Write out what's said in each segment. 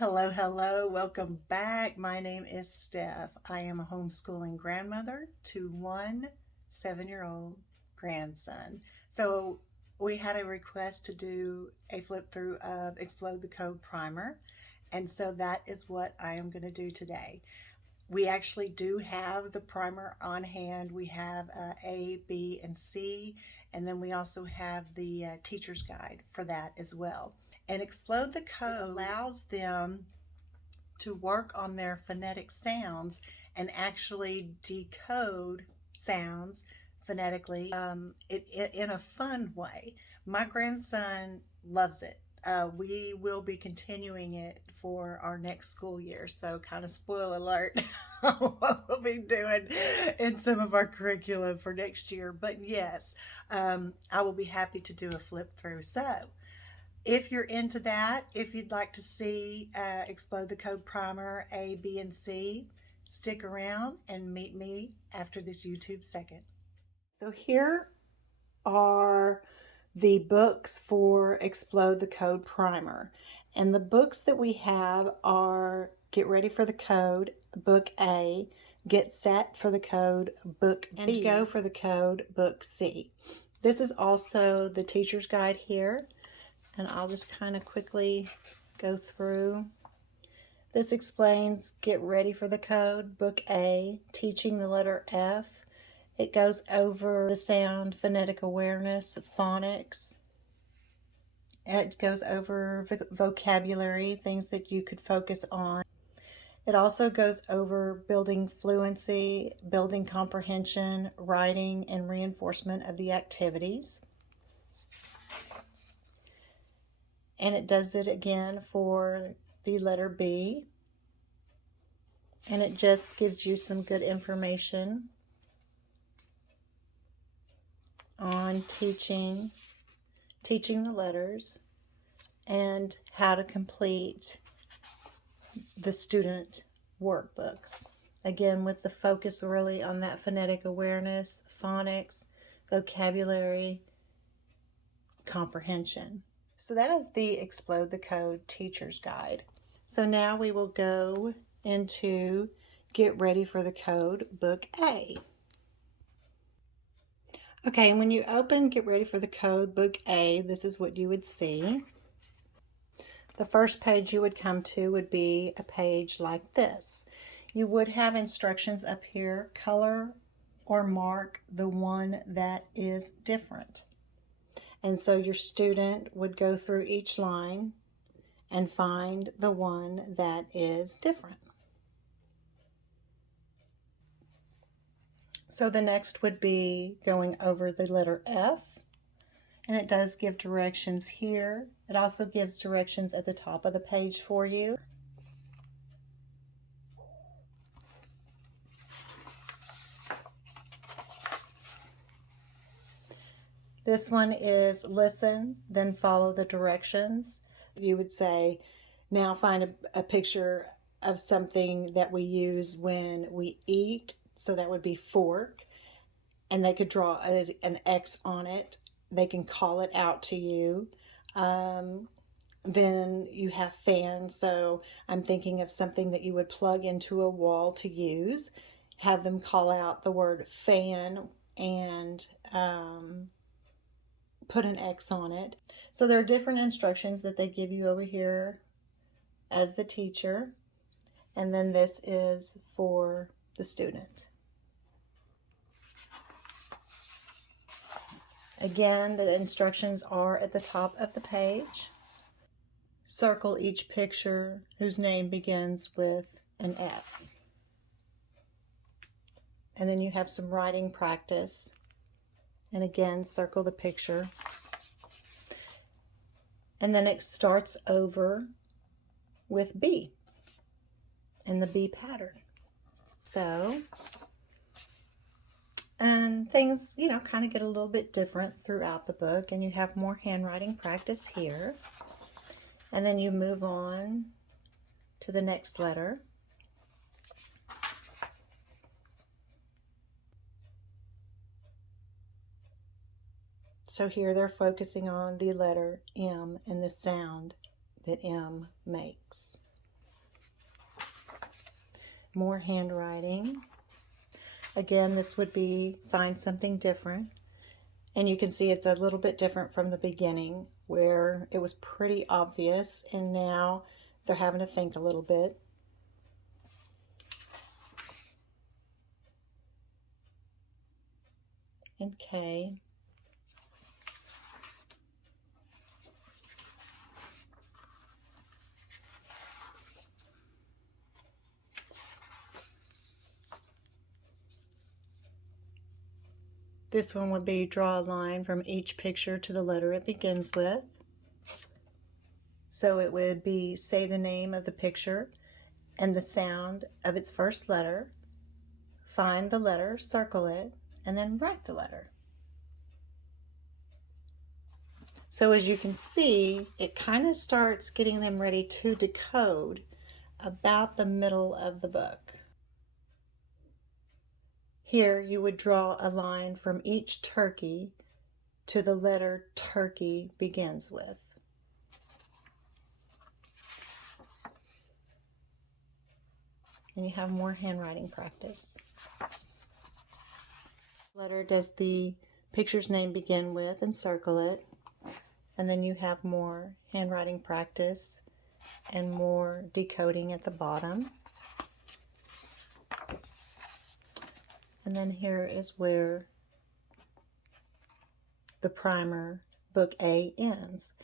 Hello, hello, welcome back. My name is Steph. I am a homeschooling grandmother to one 7 year old grandson. So, we had a request to do a flip through of Explode the Code Primer, and so that is what I am going to do today. We actually do have the primer on hand. We have A, B, and C, and then we also have the teacher's guide for that as well. And Explode the Code allows them to work on their phonetic sounds and actually decode sounds phonetically in a fun way. My grandson loves it. We will be continuing it for our next school year. So, kind of spoiler alert, what we'll be doing in some of our curriculum for next year. But yes, I will be happy to do a flip through. So, if you're into that, if you'd like to see Explode the Code Primer A, B, and C, stick around and meet me after this YouTube second. So here are the books for Explode the Code Primer. And the books that we have are Get Ready for the Code, Book A, Get Set for the Code, Book B, and Go for the Code, Book C. This is also the teacher's guide here, and I'll just kind of quickly go through. This explains Get Ready for the Code, Book A, Teaching the Letter F. It goes over the sound, phonetic awareness, phonics. It goes over vocabulary, things that you could focus on. It also goes over building fluency, building comprehension, writing, and reinforcement of the activities. And it does it again for the letter B. And it just gives you some good information on teaching the letters and how to complete the student workbooks. Again, with the focus really on that phonetic awareness, phonics, vocabulary, comprehension. So that is the Explode the Code Teacher's Guide. So now we will go into Get Ready for the Code, Book A. Okay, when you open Get Ready for the Code, Book A, this is what you would see. The first page you would come to would be a page like this. You would have instructions up here, color or mark the one that is different. And so your student would go through each line and find the one that is different. So the next would be going over the letter F, and it does give directions here. It also gives directions at the top of the page for you. This one is listen, then follow the directions. You would say, now find a picture of something that we use when we eat. So that would be fork. And they could draw an X on it. They can call it out to you. Then you have fan. So I'm thinking of something that you would plug into a wall to use. Have them call out the word fan and put an X on it. So there are different instructions that they give you over here as the teacher. And then this is for the student. Again, the instructions are at the top of the page. Circle each picture whose name begins with an F. And then you have some writing practice. And again, circle the picture. And then it starts over with B and the B pattern. So, and things, kind of get a little bit different throughout the book, and you have more handwriting practice here. And then you move on to the next letter. So here they're focusing on the letter M and the sound that M makes. more handwriting. Again, this would be find something different. And you can see it's a little bit different from the beginning where it was pretty obvious, and now they're having to think a little bit. And K. This one would be draw a line from each picture to the letter it begins with. So it would be say the name of the picture and the sound of its first letter, find the letter, circle it, and then write the letter. So as you can see, it kind of starts getting them ready to decode about the middle of the book. Here you would draw a line from each turkey to the letter turkey begins with. And you have more handwriting practice. Letter does the picture's name begin with, and circle it. And then you have more handwriting practice and more decoding at the bottom. And then here is where the primer book A ends.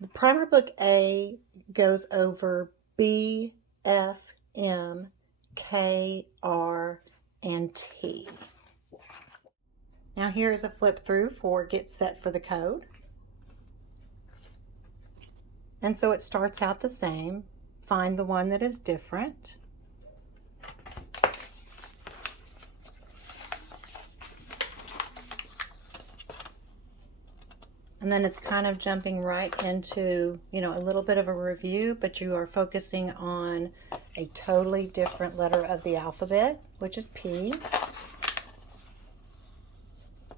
The primer book A goes over B, F, M, K, R, and T. Now here is a flip through for get set for the code. And so it starts out the same. Find the one that is different. And then it's kind of jumping right into, a little bit of a review, but you are focusing on a totally different letter of the alphabet, which is P.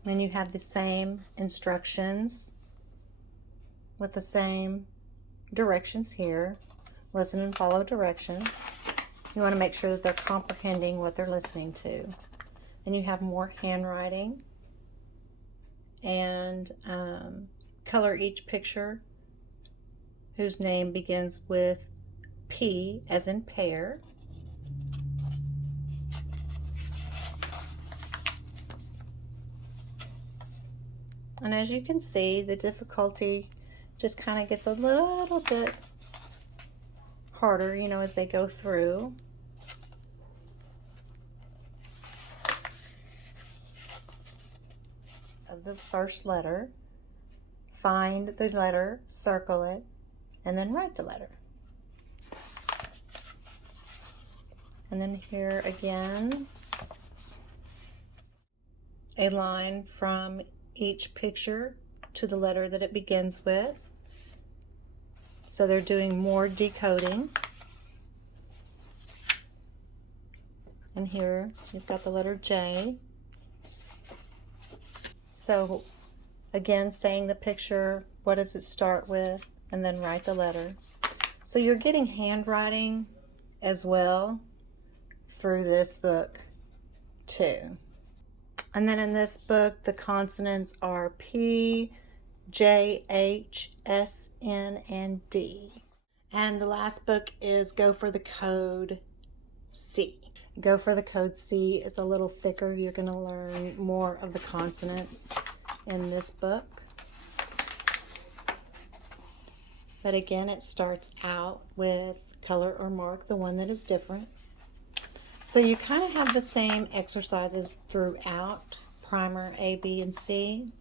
Then you have the same instructions with the same directions here. Listen and follow directions. You want to make sure that they're comprehending what they're listening to. Then you have more handwriting. And color each picture whose name begins with P as in pear. And as you can see, the difficulty just kind of gets a little bit harder, as they go through. Of the first letter, find the letter, circle it, and then write the letter. And then here again, a line from each picture to the letter that it begins with. So they're doing more decoding. And here you've got the letter J. So again, saying the picture, what does it start with, and then write the letter. So you're getting handwriting as well through this book too. And then in this book, the consonants are P, J, H, S, N, and D. And the last book is Go for the Code C. Go for the Code C is a little thicker. You're going to learn more of the consonants in this book. But again, it starts out with color or mark the one that is different. So you kind of have the same exercises throughout primer A, B, and C.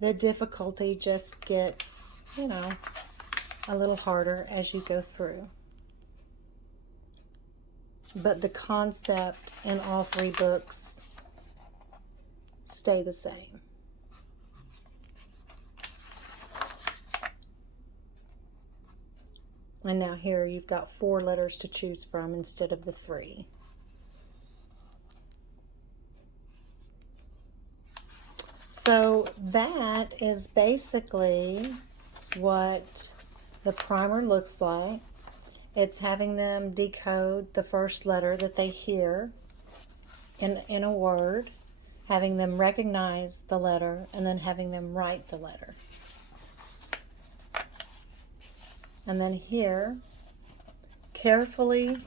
The difficulty just gets, a little harder as you go through. But the concept in all three books stay the same. And now here you've got 4 letters to choose from instead of the 3. So that is basically what the primer looks like. It's having them decode the first letter that they hear in a word, having them recognize the letter, and then having them write the letter. And then here, carefully,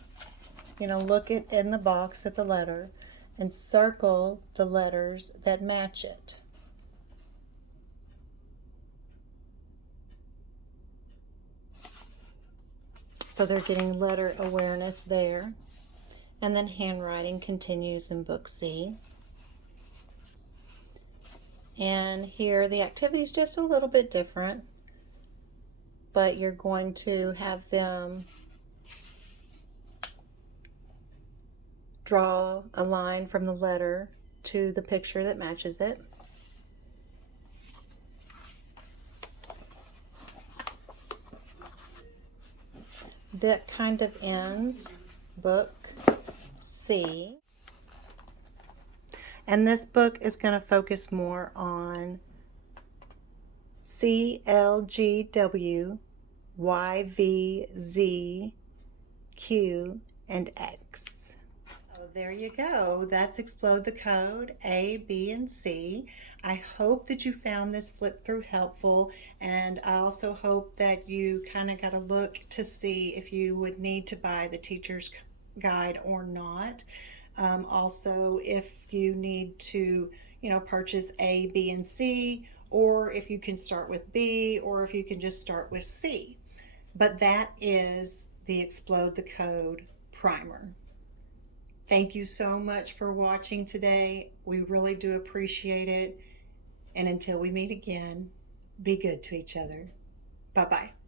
look in the box at the letter and circle the letters that match it. So they're getting letter awareness there. And then handwriting continues in Book C. And here the activity is just a little bit different, but you're going to have them draw a line from the letter to the picture that matches it. That kind of ends Book C. And this book is going to focus more on C, L, G, W, Y, V, Z, Q, and X. So there you go. That's Explode the Code, A, B, and C. I hope that you found this flip through helpful, and I also hope that you kind of got a look to see if you would need to buy the teacher's guide or not. Also, if you need to, purchase A, B, and C, or if you can start with B, or if you can just start with C. But that is the Explode the Code primer. Thank you so much for watching today. We really do appreciate it. And until we meet again, be good to each other. Bye-bye.